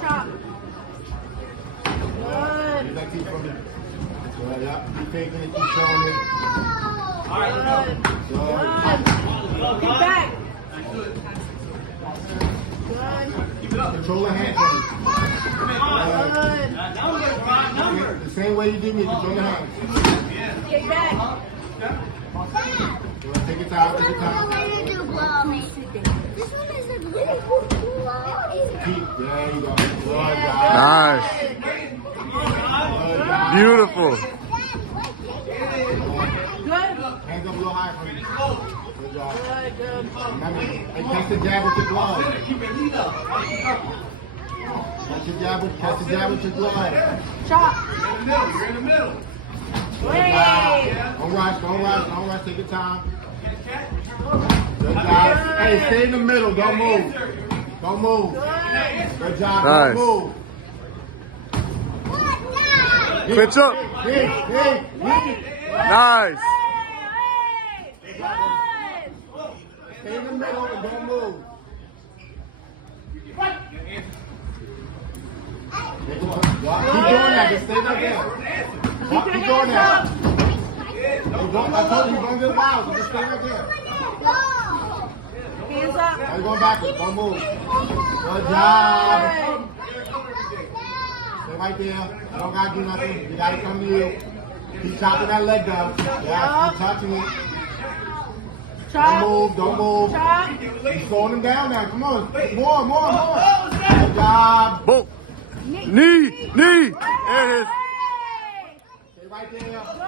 Chop. Good. Keep that keep from it. Good, yep. Keep faking it, keep showing it. Good. Good. Get back. Good. Control the hand. Good. The same way you did me, control the hands. Get back. Good, take your time, take your time. This one is a really cool blow. Keep, there you go. Good job. Nice. Good job. Beautiful. Good. Hands up a little higher for me. Good job. Good. Remember, and catch the jab with your glove. Catch the jab with your glove. Chop. You're in the middle. Wait. Don't rush, take your time. Good job. Hey, stay in the middle, don't move. Don't move. Good job, Nice. don't move. Switch up. Hit. Nice. Good. Stay in the middle and don't move. Keep doing that, just stay right there. Keep doing that. I told you, you're going to get wild, so just stay right there. Hands up. Now you're going backwards, don't move. Good job. Stay right there. You don't got to do nothing. You got to come to you. Keep chopping that leg down. Yeah, keep touching it. Chop. Don't move. Chop. You're slowing him down now. Come on. More. Good job. Boom. Knee. There it is. Stay right there. Good.